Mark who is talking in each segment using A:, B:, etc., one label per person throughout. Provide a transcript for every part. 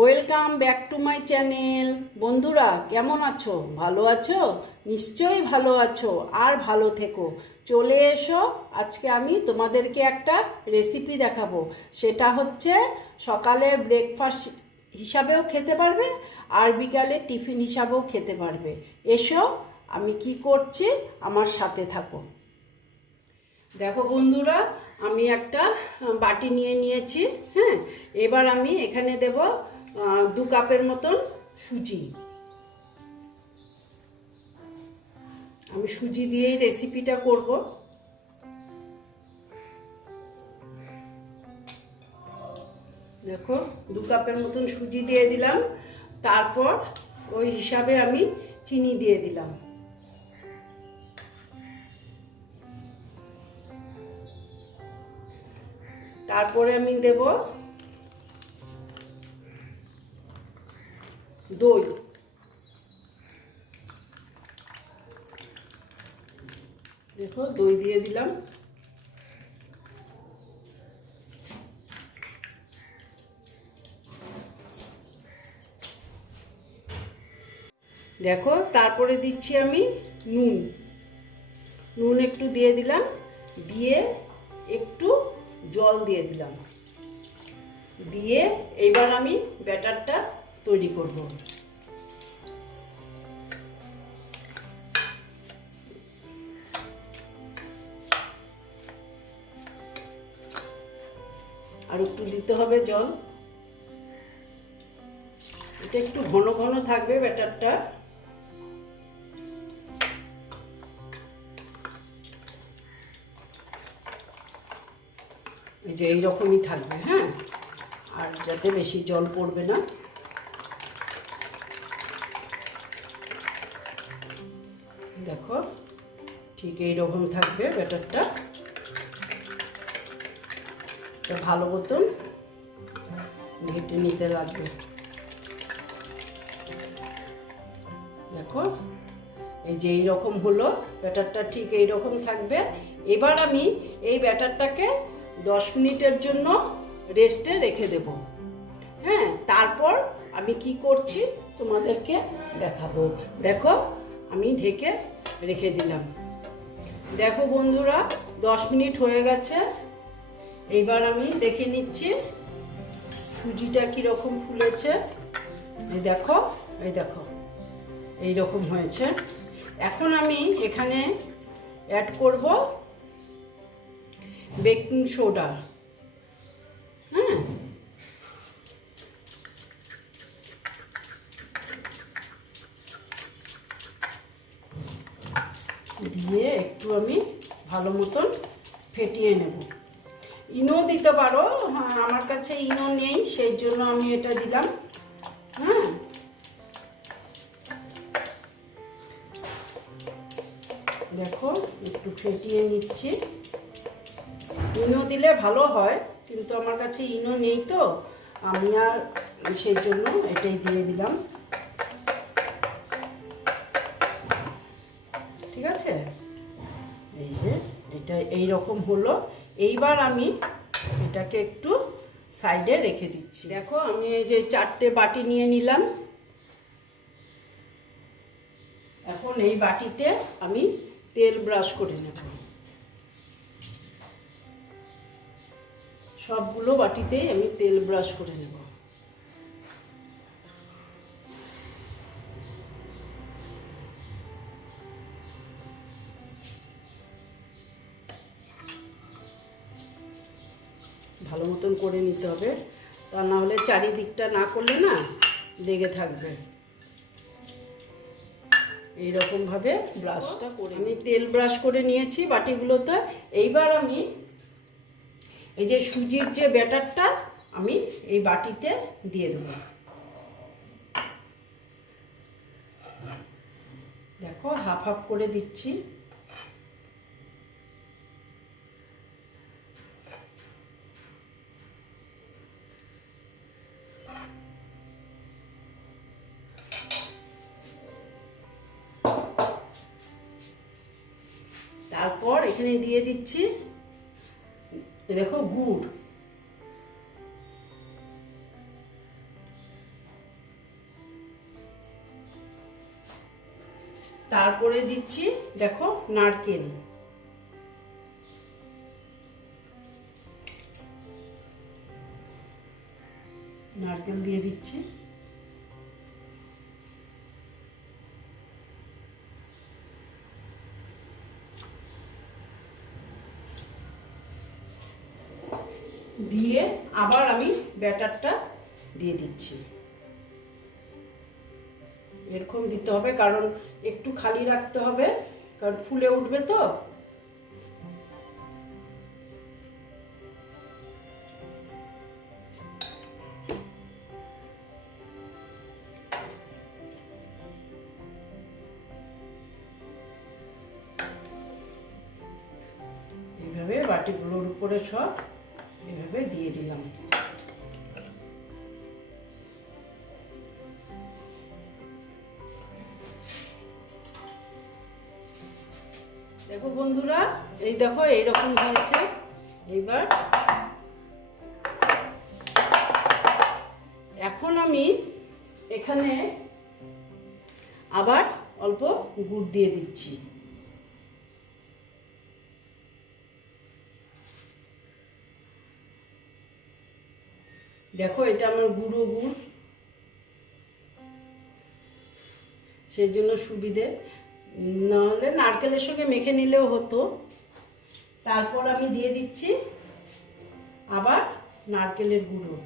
A: Welcome back to my channel বন্ধুরা, কেমন আছো? ভালো আছো? নিশ্চয়ই ভালো আছো। আর ভালো থেকো। চলে এসো। আজকে আমি তোমাদেরকে একটা রেসিপি দেখাবো। সেটা হচ্ছে সকালে ব্রেকফাস্ট হিসাবেও খেতে পারবে আর বিকালে টিফিন হিসাবেও খেতে পারবে। এসো, আমি কি করছি? আমার সাথে থাকো। দেখো বন্ধুরা, আমি একটা বাটি নিয়ে নিয়েছি হ্যাঁ? এবার আমি এখানে দেব দু কাপের মতন সুজি। আমি সুজি দিয়েই রেসিপিটা করব। দেখো, দু কাপের মতন সুজি দিয়ে দিলাম। তারপর ওই হিসাবে আমি চিনি দিয়ে দিলাম। তারপরে আমি দেব দই দেখো, দই দিয়ে দিলাম। দেখো, তারপরে দিচ্ছি আমি নুন। নুন একটু দিয়ে দিলাম, দিয়ে একটু জল দিয়ে দিলাম। দিয়ে এবার আমি ব্যাটারটা তৈরি করব। আর একটু দিতে হবে জল। এটা একটু ঘন ঘন থাকবে ব্যাটারটা। এই যে এইরকমই থাকবে হ্যাঁ? আর যাতে বেশি জল পড়বে না। দেখো, ঠিক এইরকম থাকবে ব্যাটারটা। ভালো মতন ঘেটে নিতে লাগবে। দেখো, এই যে এইরকম হলো, ব্যাটারটা ঠিক এইরকম থাকবে। এবার আমি এই ব্যাটারটাকে দশ মিনিটের জন্য রেস্টে রেখে দেব। হ্যাঁ তারপর আমি কি করছি তোমাদেরকে দেখাবো। দেখো, আমি ঢেকে রেখে দিলাম। দেখো বন্ধুরা, দশ মিনিট হয়ে গেছে। এইবার আমি দেখে নিচ্ছি সুজিটা কীরকম ফুলেছে। এই দেখো এই দেখো এই রকম হয়েছে। এখন আমি এখানে অ্যাড করব বেকিং সোডা হ্যাঁ? দিয়ে একটু আমি ভালো মতন ফেটিয়ে নেব। ইনো দিতে পারো। হ্যাঁ আমার কাছে ইনো নেই, সেই জন্য আমি এটা দিলাম। হ্যাঁ। দেখো, একটু ফেটিয়ে নিচ্ছি। ইনো দিলে ভালো হয়, কিন্তু আমার কাছে ইনো নেই তো। আমি আর সেই জন্য এটাই দিয়ে দিলাম। ঠিক আছে? এই যে, এটা এই রকম হলো। এইবার আমি এটাকে একটু সাইডে রেখে দিচ্ছি। দেখো, আমি এই যে চারটে বাটি নিয়ে নিলাম। এখন এই বাটিতে আমি তেল ব্রাশ করে নেব। সবগুলো বাটিতেই আমি তেল ব্রাশ করে নেব। ভালো মতন করে নিতে হবে। তা না হলে চারিদিকটা না করলে না লেগে থাকবে। এইরকমভাবে ব্রাশটা করে আমি তেল ব্রাশ করে নিয়েছি বাটিগুলোতে। এইবার আমি এই যে সুজির যে ব্যাটারটা আমি এই বাটিতে দিয়ে দেবো। দেখো হাফ হাফ করে দিচ্ছি। দিয়ে দিচ্ছি। দেখো গুড়। তারপরে দিচ্ছি দেখো নারকেল। নারকেল দিয়ে দিচ্ছি। দিয়ে আবার আমি ব্যাটারটা দিয়ে দিচ্ছি। এরকম দিতে হবে কারণ একটু খালি রাখতে হবে, কারণ ফুলে উঠবে তো। এইভাবে বাটিগুলোর উপরে সব দিয়ে দিলাম। দেখো বন্ধুরা, এই দেখো, এইরকম হয়েছে। এইবার এখন আমি এখানে আবার অল্প গুড় দিয়ে দিচ্ছি। দেখো, এটা আমার গুঁড়ো গুড়। সেই জন্য সুবিধে। নাহলে নারকেলের সঙ্গে মেখে নিলেও হতো। তারপর আমি দিয়ে দিচ্ছি আবার নারকেলের গুঁড়ো।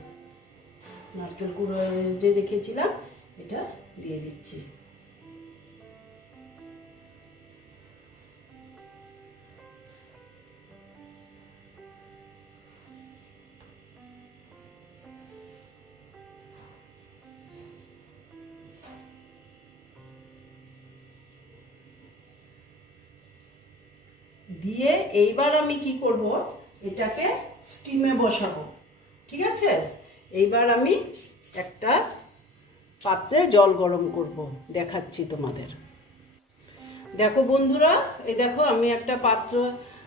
A: নারকেল গুঁড়ো যে রেখেছিলাম, এটা দিয়ে দিচ্ছি। দিয়ে এইবার আমি কি করব? এটাকে স্টিমে বসাবো। ঠিক আছে? এইবার আমি একটা পাত্রে জল গরম করব। দেখাচ্ছি তোমাদের। দেখো বন্ধুরা, এই দেখো আমি একটা পাত্র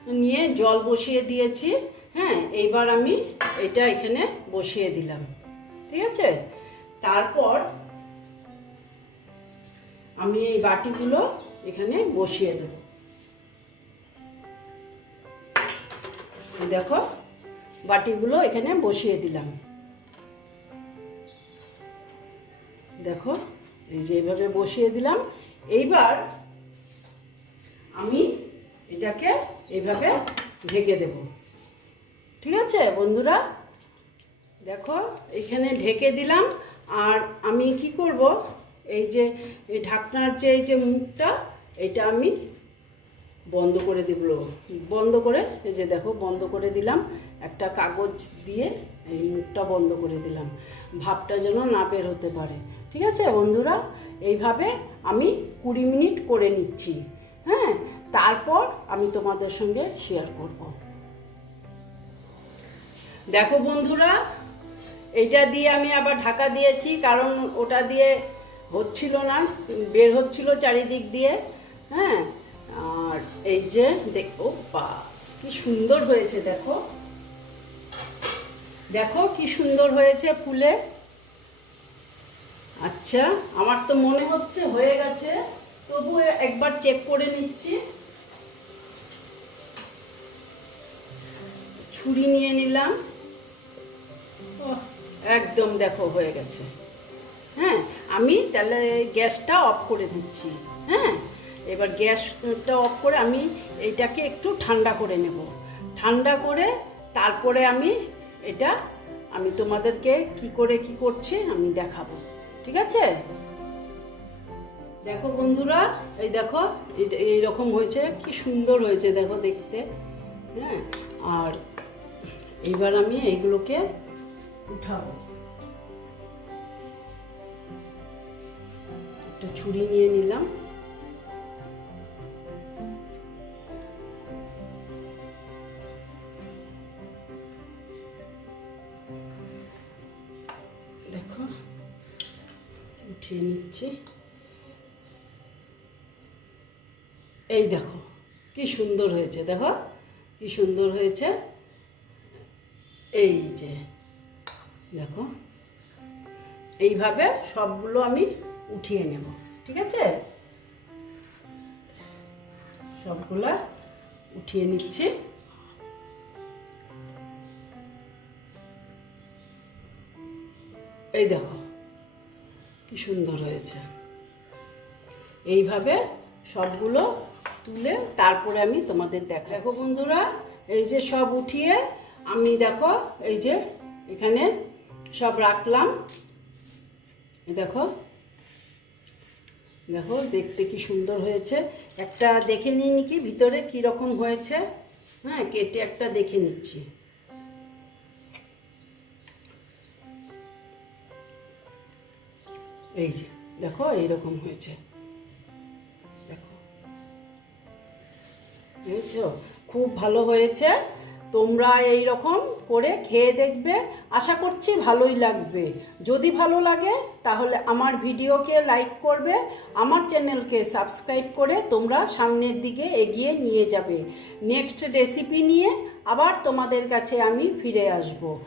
A: নিয়ে জল বসিয়ে দিয়েছি। হ্যাঁ এইবার আমি এটা এখানে বসিয়ে দিলাম। ঠিক আছে? তারপর আমি এই বাটিগুলো এখানে বসিয়ে দেবো। দেখো, বাটিগুলো এখানে বসিয়ে দিলাম। দেখো, এই যে এইভাবে বসিয়ে দিলাম। এইবার আমি এটাকে এইভাবে ঢেকে দেব। ঠিক আছে, বন্ধুরা? দেখো, এখানে ঢেকে দিলাম। আর আমি কি করব, এই যে, এই ঢাকনার যে, এই যে মুখটা, এটা আমি বন্ধ করে দিব। বন্ধ করে, এই যে দেখো, বন্ধ করে দিলাম। একটা কাগজ দিয়ে এই মুখটা বন্ধ করে দিলাম। ভাবটা যেন না বের হতে পারে। ঠিক আছে, বন্ধুরা? এইভাবে আমি কুড়ি মিনিট করে নিচ্ছি। হ্যাঁ? তারপর আমি তোমাদের সঙ্গে শেয়ার করব। দেখো বন্ধুরা, এইটা দিয়ে আমি আবার ঢাকা দিয়েছি, কারণ ওটা দিয়ে হচ্ছিল না, বের হচ্ছিল চারিদিক দিয়ে। হ্যাঁ? আর এই যে দেখো বাস, কি সুন্দর হয়েছে, দেখো। দেখো কি সুন্দর হয়েছে ফুলে। আচ্ছা আমার তো মনে হচ্ছে হয়ে গেছে তবু একবার চেক করে নিচ্ছি। ছুরি নিয়ে নিলাম। একদম দেখো হয়ে গেছে। হ্যাঁ আমি তাহলে গ্যাসটা অফ করে দিচ্ছি। হ্যাঁ এবার গ্যাসটা অফ করে আমি এইটাকে একটু ঠান্ডা করে নেব। ঠান্ডা করে তারপরে আমি এটা, আমি তোমাদেরকে কি করে কি করছি আমি দেখাবো। ঠিক আছে? দেখো বন্ধুরা, এই দেখো এটা এইরকম হয়েছে, কি সুন্দর হয়েছে দেখো দেখতে। হ্যাঁ আর এইবার আমি এইগুলোকে উঠাবো। একটা ছুরি নিয়ে নিলাম। উঠিয়ে নিচ্ছি। এই দেখো, কি সুন্দর হয়েছে, দেখো, কি সুন্দর হয়েছে। এই যে, দেখো, এইভাবে সবগুলো আমি উঠিয়ে নেব, ঠিক আছে? সবগুলা উঠিয়ে নিচ্ছি। এই দেখো কি সুন্দর হয়েছে। এইভাবে সবগুলো তুলে তারপরে আমি তোমাদের দেখা দেখো বন্ধুরা, এই যে সব উঠিয়ে আমি দেখো, এই যে এখানে সব রাখলাম। দেখো দেখো, দেখতে কি সুন্দর হয়েছে। একটা দেখে নিই নাকি ভিতরে কি রকম হয়েছে। হ্যাঁ কেটে একটা দেখে নিচ্ছি। এই যে, দেখো, এইরকম হয়েছে। দেখো। খুব ভালো হয়েছে। তোমরা এই রকম করে খেয়ে দেখবে। আশা করছি ভালোই লাগবে। যদি ভালো লাগে, তাহলে আমার ভিডিওকে লাইক করবে। আমার চ্যানেলকে সাবস্ক্রাইব করে তোমরা সামনের দিকে এগিয়ে নিয়ে যাবে। নেক্সট রেসিপি নিয়ে আবার তোমাদের কাছে আমি ফিরে আসব।